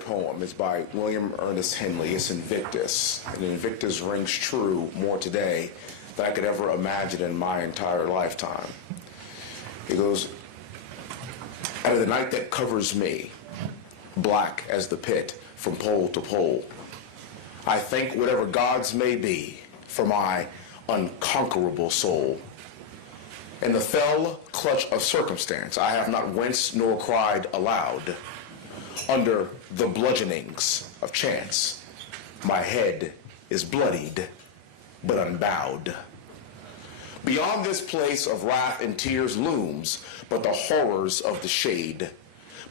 favorite poem is by William Ernest Henley. It's Invictus. And Invictus rings true more today than I could ever imagine in my entire lifetime. It goes, out of the night that covers me, black as the pit from pole to pole, I thank whatever gods may be for my unconquerable soul. In the fell clutch of circumstance, I have not winced nor cried aloud. Under the bludgeonings of chance, my head is bloodied but unbowed. Beyond this place of wrath and tears looms but the horrors of the shade,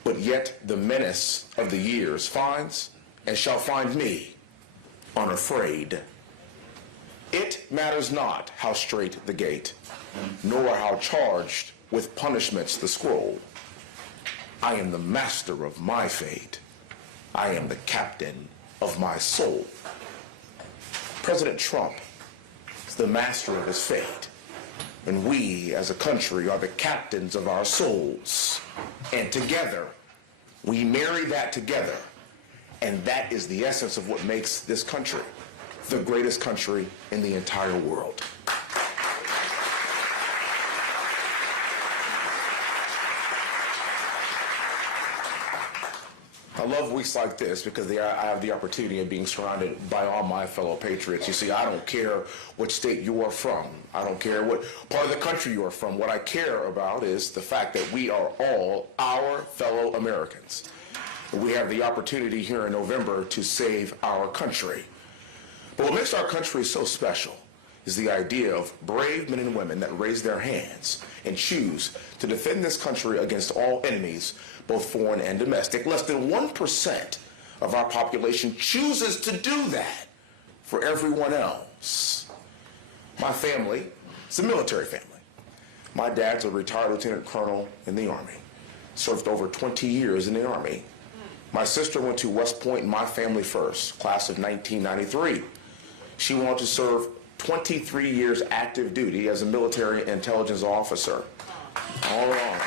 but yet the menace of the years finds and shall find me unafraid. It matters not how straight the gate, nor how charged with punishments the scroll. I am the master of my fate. I am the captain of my soul. President Trump is the master of his fate, and we as a country are the captains of our souls. And together, we marry that together, and that is the essence of what makes this country the greatest country in the entire world. I love weeks like this because I have the opportunity of being surrounded by all my fellow patriots. You see, I don't care what state you are from. I don't care what part of the country you are from. What I care about is the fact that we are all our fellow Americans. We have the opportunity here in November to save our country. But what makes our country so special is the idea of brave men and women that raise their hands and choose to defend this country against all enemies, both foreign and domestic. Less than 1% of our population chooses to do that for everyone else. My family is a military family. My dad's a retired lieutenant colonel in the Army, served over 20 years in the Army. My sister went to West Point in my family first, class of 1993. She went on to serve 23 years active duty as a military intelligence officer. All along.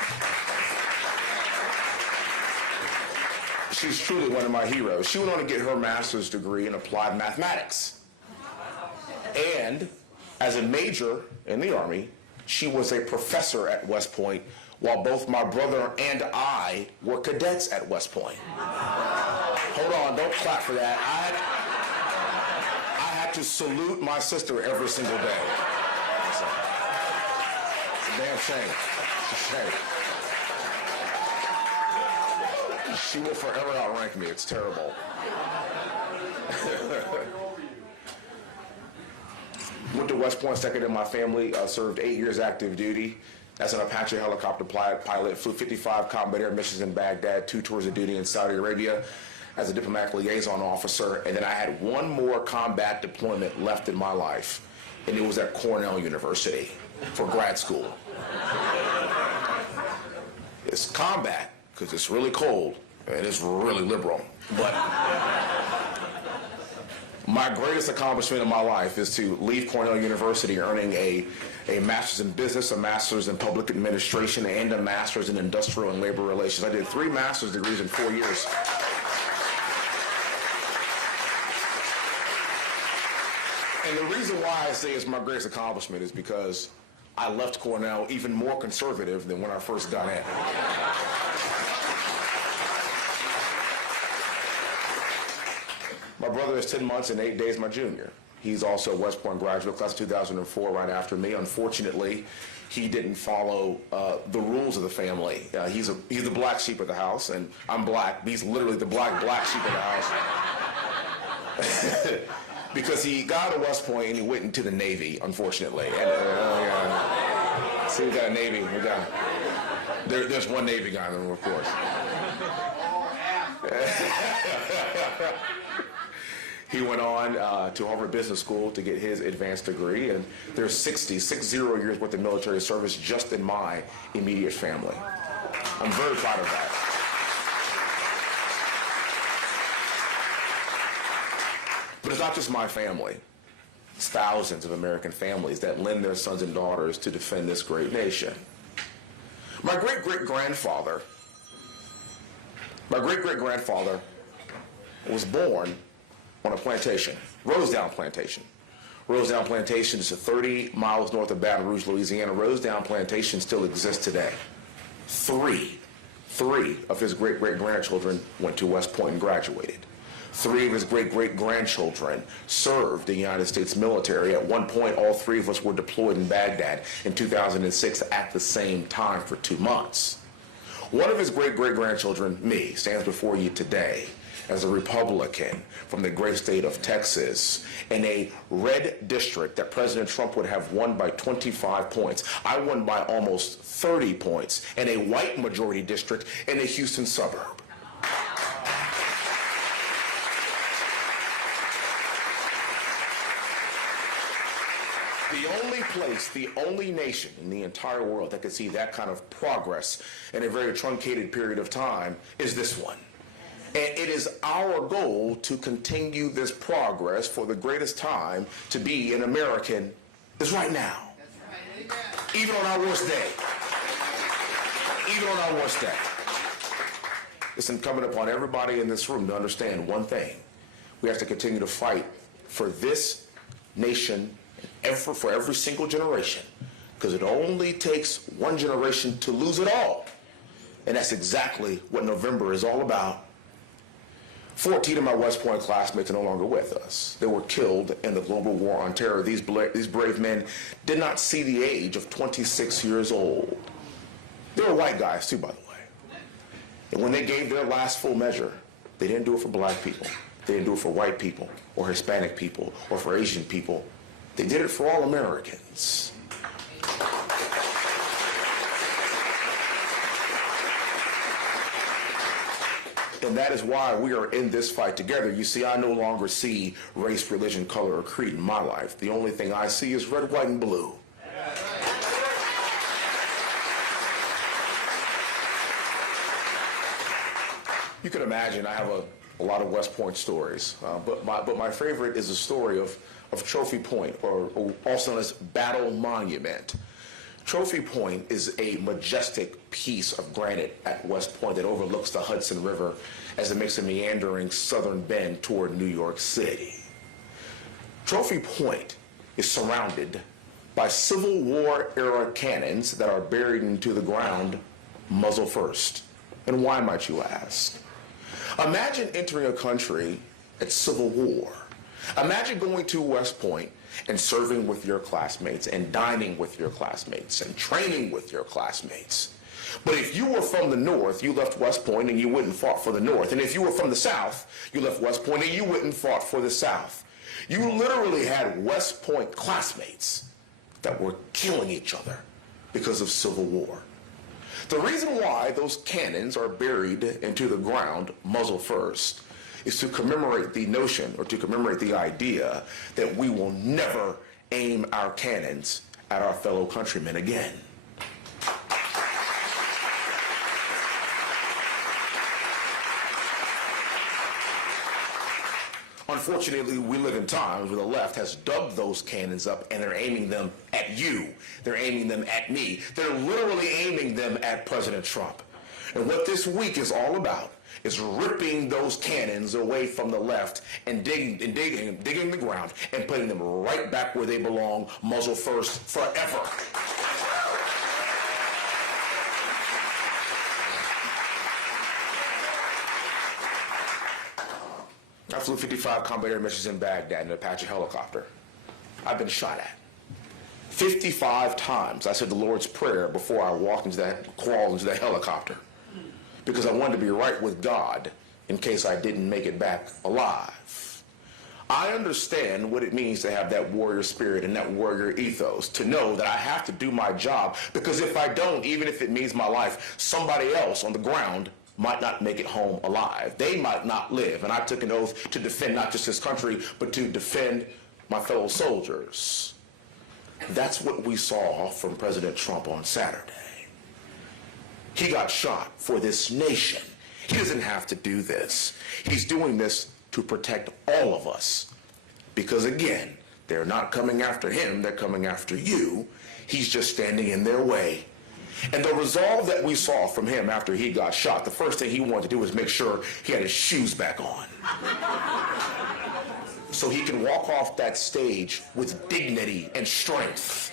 She's truly one of my heroes. She went on to get her master's degree in applied mathematics. And as a major in the Army, she was a professor at West Point, while both my brother and I were cadets at West Point. Hold on, don't clap for that. I had to salute my sister every single day. It's a damn shame. It's a shame. She will forever outrank me. It's terrible. Went to West Point, second in my family, served 8 years active duty. As an Apache helicopter pilot, flew 55 combat air missions in Baghdad, 2 tours of duty in Saudi Arabia as a diplomatic liaison officer, and then I had one more combat deployment left in my life, and it was at Cornell University for grad school. It's combat, because it's really cold, and it's really liberal, but my greatest accomplishment in my life is to leave Cornell University earning a master's in business, a master's in public administration, and a master's in industrial and labor relations. I did 3 master's degrees in 4 years. And the reason why I say it's my greatest accomplishment is because I left Cornell even more conservative than when I first got in. My brother is 10 months and 8 days my junior. He's also a West Point graduate, class of 2004, right after me. Unfortunately, he didn't follow the rules of the family. He's the black sheep of the house, and I'm black. He's literally the black sheep of the house. Because he got out of West Point and he went into the Navy, unfortunately. And, see, we got a Navy. There's one Navy guy in the room, of course. He went on to Harvard Business School to get his advanced degree, and there's 60 years worth of military service just in my immediate family. I'm very proud of that. But it's not just my family. It's thousands of American families that lend their sons and daughters to defend this great nation. My great-great-grandfather was born on a plantation, Rosedowne Plantation. Rosedowne Plantation is 30 miles north of Baton Rouge, Louisiana. Rosedowne Plantation still exists today. Three of his great-great-grandchildren went to West Point and graduated. 3 of his great-great-grandchildren served the United States military. At one point, all 3 of us were deployed in Baghdad in 2006 at the same time for 2 months. One of his great-great-grandchildren, me, stands before you today as a Republican from the great state of Texas in a red district that President Trump would have won by 25 points. I won by almost 30 points in a white majority district in a Houston suburb. The only place, the only nation in the entire world that could see that kind of progress in a very truncated period of time is this one. And it is our goal to continue this progress for the greatest time to be an American is right now. Even on our worst day. Even on our worst day. It's incumbent upon everybody in this room to understand one thing. We have to continue to fight for this nation for every single generation, because it only takes one generation to lose it all. And that's exactly what November is all about. 14 of my West Point classmates are no longer with us. They were killed in the global war on terror. These brave men did not see the age of 26 years old. They were white guys too, by the way. And when they gave their last full measure, they didn't do it for black people. They didn't do it for white people or Hispanic people or for Asian people. They did it for all Americans. And that is why we are in this fight together. You see, I no longer see race, religion, color, or creed in my life. The only thing I see is red, white, and blue. You can imagine I have a lot of West Point stories, but my favorite is the story of Trophy Point, or also known as Battle Monument. Trophy Point is a majestic piece of granite at West Point that overlooks the Hudson River as it makes a meandering southern bend toward New York City. Trophy Point is surrounded by Civil War era cannons that are buried into the ground muzzle first. And why, might you ask? Imagine entering a country at Civil War. Imagine going to West Point and serving with your classmates and dining with your classmates and training with your classmates. But if you were from the North, you left West Point and you went and fought for the North. And if you were from the South, you left West Point and you went and fought for the South. You literally had West Point classmates that were killing each other because of Civil War. The reason why those cannons are buried into the ground muzzle first is to commemorate the notion, or to commemorate the idea, that we will never aim our cannons at our fellow countrymen again. Unfortunately, we live in times where the left has dubbed those cannons up and they're aiming them at you. They're aiming them at me. They're literally aiming them at President Trump. And what this week is all about is ripping those cannons away from the left and digging the ground and putting them right back where they belong, muzzle first, forever. I flew 55 combat air missions in Baghdad in an Apache helicopter. I've been shot at 55 times. I said the Lord's Prayer before I crawled into that helicopter, because I wanted to be right with God in case I didn't make it back alive. I understand what it means to have that warrior spirit and that warrior ethos, to know that I have to do my job, because if I don't, even if it means my life, somebody else on the ground might not make it home alive. They might not live. And I took an oath to defend not just this country, but to defend my fellow soldiers. That's what we saw from President Trump on Saturday. He got shot for this nation. He doesn't have to do this. He's doing this to protect all of us. Because again, they're not coming after him, they're coming after you. He's just standing in their way. And the resolve that we saw from him after he got shot, the first thing he wanted to do was make sure he had his shoes back on. So he can walk off that stage with dignity and strength.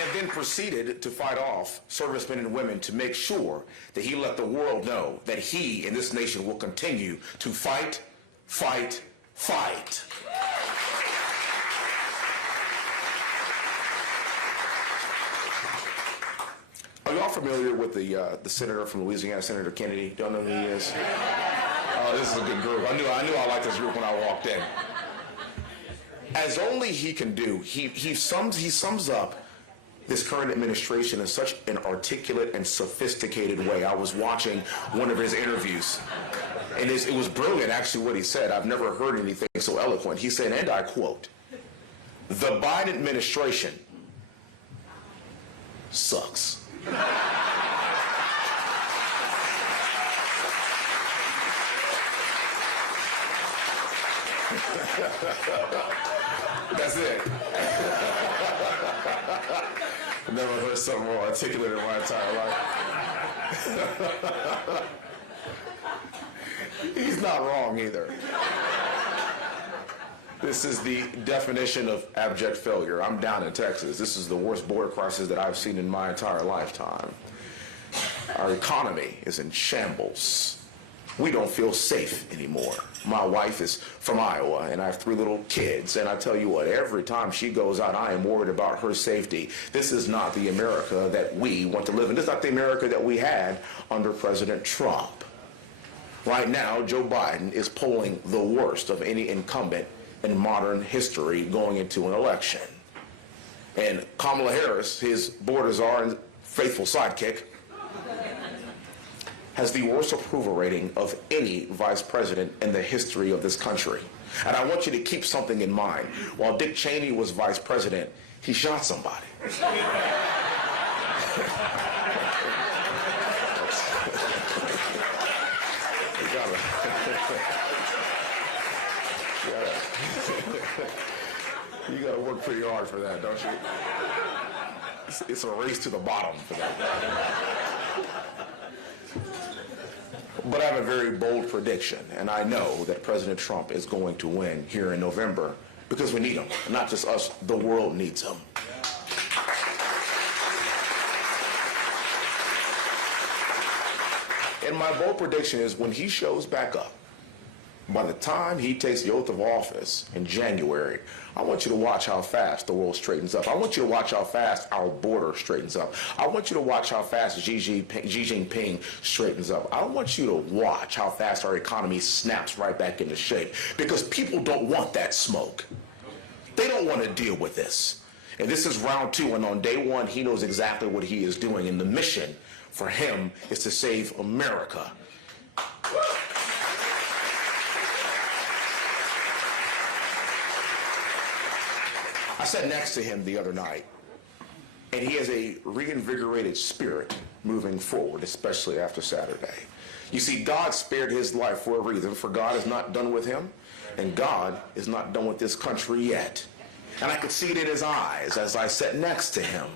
And then proceeded to fight off servicemen and women to make sure that he let the world know that he and this nation will continue to fight, fight, fight. Are y'all familiar with the senator from Louisiana, Senator Kennedy? Don't know who he is? Oh, this is a good group. I knew I liked this group when I walked in. As only he can do, he sums up this current administration in such an articulate and sophisticated way. I was watching one of his interviews, and it was brilliant, actually, what he said. I've never heard anything so eloquent. He said, and I quote, "The Biden administration sucks." That's it. I've never heard something more articulate in my entire life. He's not wrong either. This is the definition of abject failure. I'm down in Texas. This is the worst border crisis that I've seen in my entire lifetime. Our economy is in shambles. We don't feel safe anymore. My wife is from Iowa, and I have 3 little kids, and I tell you what, every time she goes out, I am worried about her safety. This is not the America that we want to live in. This is not the America that we had under President Trump. Right now, Joe Biden is polling the worst of any incumbent in modern history going into an election. And Kamala Harris, his border czar and faithful sidekick, has the worst approval rating of any vice president in the history of this country. And I want you to keep something in mind. While Dick Cheney was vice president, he shot somebody. You gotta work pretty hard for that, don't you? It's a race to the bottom for that. But I have a very bold prediction, and I know that President Trump is going to win here in November because we need him. Not just us, the world needs him. And my bold prediction is when he shows back up, by the time he takes the oath of office in January, I want you to watch how fast the world straightens up. I want you to watch how fast our border straightens up. I want you to watch how fast Xi Jinping straightens up. I want you to watch how fast our economy snaps right back into shape, because people don't want that smoke. They don't want to deal with this. And this is round 2, and on day 1, he knows exactly what he is doing, and the mission for him is to save America. I sat next to him the other night, and he has a reinvigorated spirit moving forward, especially after Saturday. You see, God spared his life for a reason, for God is not done with him, and God is not done with this country yet. And I could see it in his eyes as I sat next to him.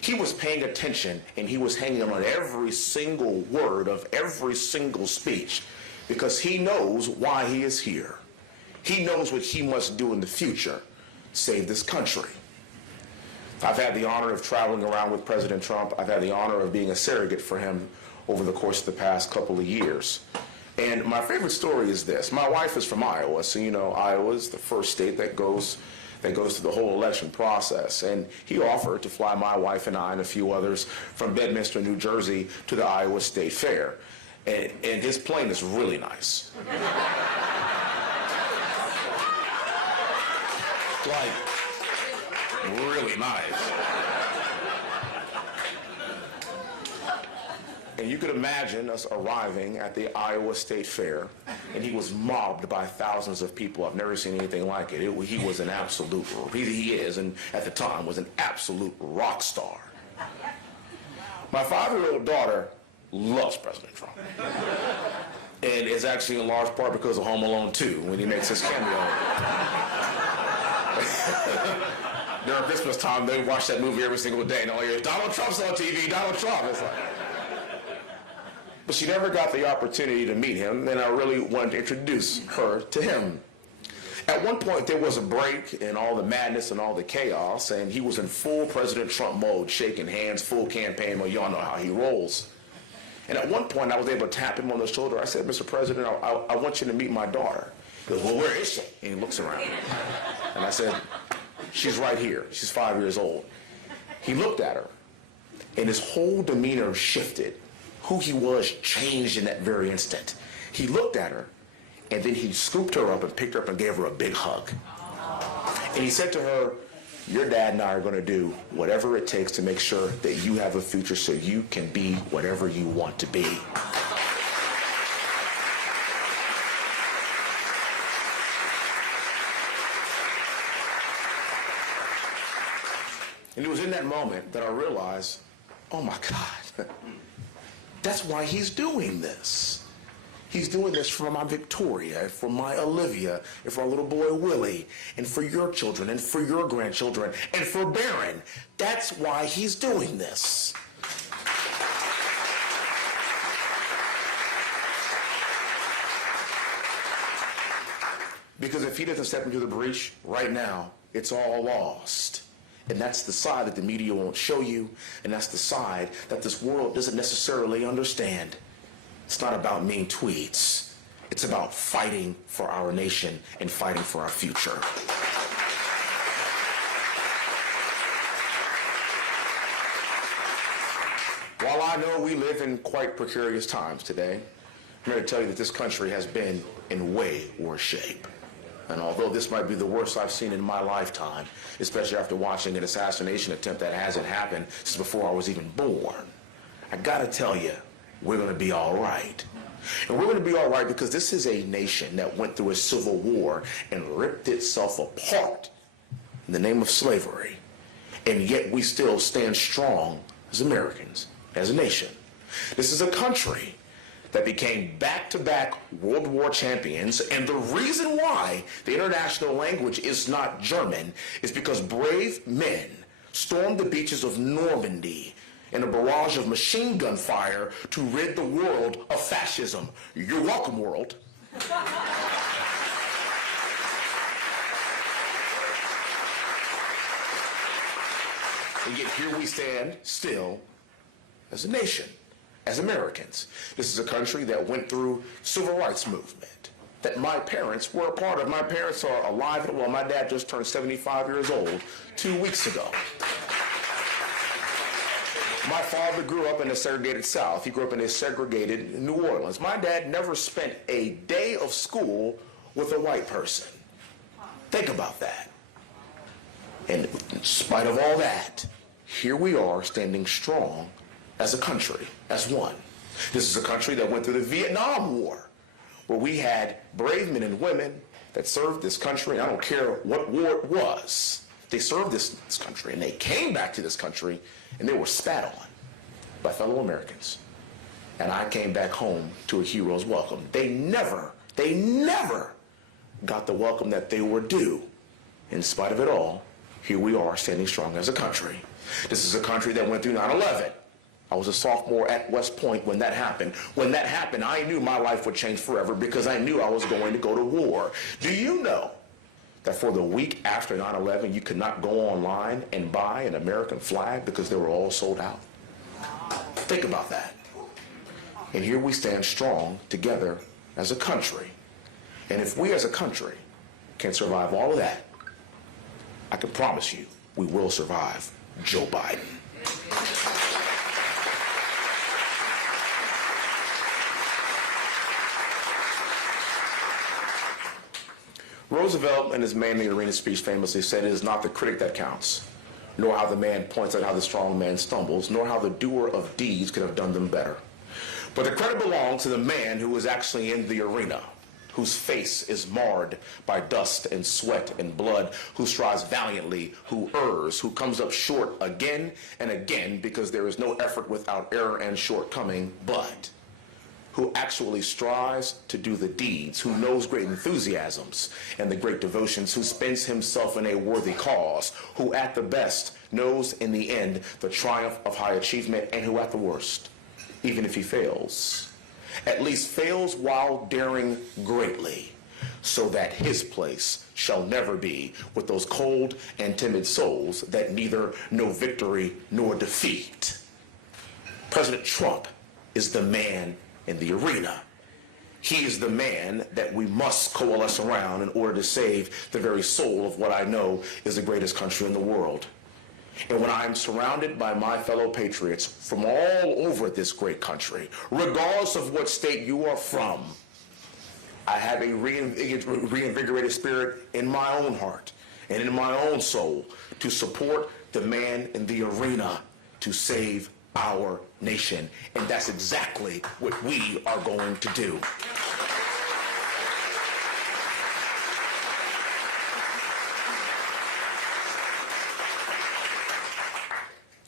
He was paying attention, and he was hanging on every single word of every single speech, because he knows why he is here. He knows what he must do in the future. Save this country. I've had the honor of traveling around with President Trump. I've had the honor of being a surrogate for him over the course of the past couple of years. And my favorite story is this. My wife is from Iowa, so you know Iowa is the first state that goes through the whole election process. And he offered to fly my wife and I and a few others from Bedminster, New Jersey to the Iowa State Fair. And his plane is really nice. Like, really nice. And you could imagine us arriving at the Iowa State Fair, and he was mobbed by thousands of people. I've never seen anything like it. He was an absolute, he is, and at the time was an absolute rock star. My 5-year-old daughter loves President Trump. And it's actually in large part because of Home Alone 2 when he makes his cameo. During Christmas time, they watch that movie every single day, and all you hear, Donald Trump's on TV, Donald Trump. It's like... But she never got the opportunity to meet him, and I really wanted to introduce her to him. At one point, there was a break in all the madness and all the chaos, and he was in full President Trump mode, shaking hands, full campaign mode. Y'all know how he rolls. And at one point, I was able to tap him on the shoulder. I said, Mr. President, I want you to meet my daughter. He goes, well, where is she? And he looks around. And I said, she's right here. She's 5 years old. He looked at her, and his whole demeanor shifted. Who he was changed in that very instant. He looked at her, and then he scooped her up and picked her up and gave her a big hug. And he said to her, your dad and I are going to do whatever it takes to make sure that you have a future so you can be whatever you want to be. And it was in that moment that I realized, oh my God, that's why he's doing this. He's doing this for my Victoria, for my Olivia, and for our little boy Willie, and for your children, and for your grandchildren, and for Barron. That's why he's doing this. Because if he doesn't step into the breach right now, it's all lost. And that's the side that the media won't show you, and that's the side that this world doesn't necessarily understand. It's not about mean tweets. It's about fighting for our nation and fighting for our future. While I know we live in quite precarious times today, I'm here to tell you that this country has been in way worse shape. And although this might be the worst I've seen in my lifetime, especially after watching an assassination attempt that hasn't happened since before I was even born, I gotta tell you, we're gonna be all right. And we're gonna be all right because this is a nation that went through a civil war and ripped itself apart in the name of slavery. And yet we still stand strong as Americans, as a nation. This is a country that became back-to-back World War champions, and the reason why the international language is not German is because brave men stormed the beaches of Normandy in a barrage of machine gun fire to rid the world of fascism. You're welcome, world. And yet here we stand still as a nation, as Americans. This is a country that went through civil rights movement that my parents were a part of. My parents are alive and well. My dad just turned 75 years old 2 weeks ago. My father grew up in a segregated South. He grew up in a segregated New Orleans. My dad never spent a day of school with a white person. Think about that. And in spite of all that, here we are standing strong as a country, as one. This is a country that went through the Vietnam War, where we had brave men and women that served this country, and I don't care what war it was. They served this country, and they came back to this country, and they were spat on by fellow Americans. And I came back home to a hero's welcome. They never got the welcome that they were due. In spite of it all, here we are standing strong as a country. This is a country that went through 9/11. I was a sophomore at West Point when that happened. When that happened, I knew my life would change forever because I knew I was going to go to war. Do you know that for the week after 9/11, you could not go online and buy an American flag because they were all sold out? Think about that. And here we stand strong together as a country. And if we as a country can survive all of that, I can promise you we will survive Joe Biden. Roosevelt, in his Man in the Arena speech, famously said, "It is not the critic that counts, nor how the man points out how the strong man stumbles, nor how the doer of deeds could have done them better. But the credit belongs to the man who is actually in the arena, whose face is marred by dust and sweat and blood, who strives valiantly, who errs, who comes up short again and again, because there is no effort without error and shortcoming. But who actually strives to do the deeds, who knows great enthusiasms and the great devotions, who spends himself in a worthy cause, who at the best knows in the end the triumph of high achievement, and who at the worst, even if he fails, at least fails while daring greatly, so that his place shall never be with those cold and timid souls that neither know victory nor defeat. President Trump is the man in the arena. He is the man that we must coalesce around in order to save the very soul of what I know is the greatest country in the world. And when I'm surrounded by my fellow patriots from all over this great country, regardless of what state you are from, I have a reinvigorated spirit in my own heart and in my own soul to support the man in the arena to save our nation. And that's exactly what we are going to do.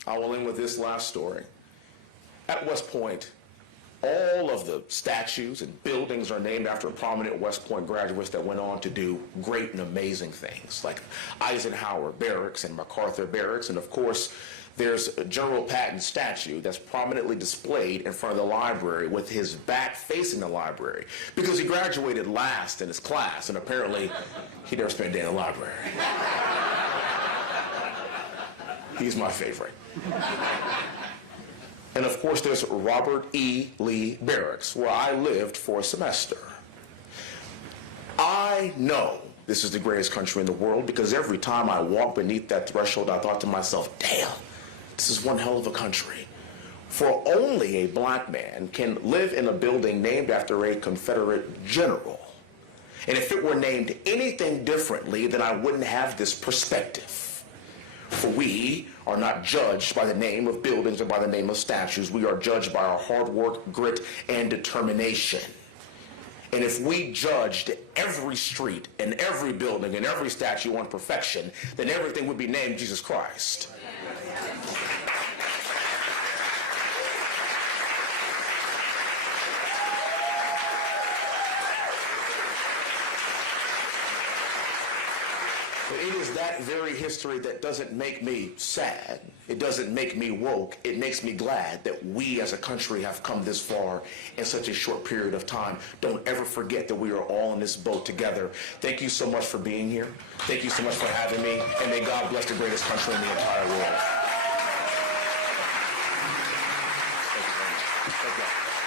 I will end with this last story. At West Point, all of the statues and buildings are named after prominent West Point graduates that went on to do great and amazing things, like Eisenhower Barracks and MacArthur Barracks. And of course, there's a General Patton's statue that's prominently displayed in front of the library with his back facing the library because he graduated last in his class, and apparently he never spent a day in the library. He's my favorite. And of course, there's Robert E. Lee Barracks, where I lived for a semester. I know this is the greatest country in the world because every time I walked beneath that threshold, I thought to myself, damn, this is one hell of a country. For only a black man can live in a building named after a Confederate general. And if it were named anything differently, then I wouldn't have this perspective. For we are not judged by the name of buildings or by the name of statues. We are judged by our hard work, grit, and determination. And if we judged every street and every building and every statue on perfection, then everything would be named Jesus Christ. But it is that very history that doesn't make me sad. It doesn't make me woke. It makes me glad that we as a country have come this far in such a short period of time. Don't ever forget that we are all in this boat together. Thank you so much for being here. Thank you so much for having me. And may God bless the greatest country in the entire world. Thank you very much. Thank you.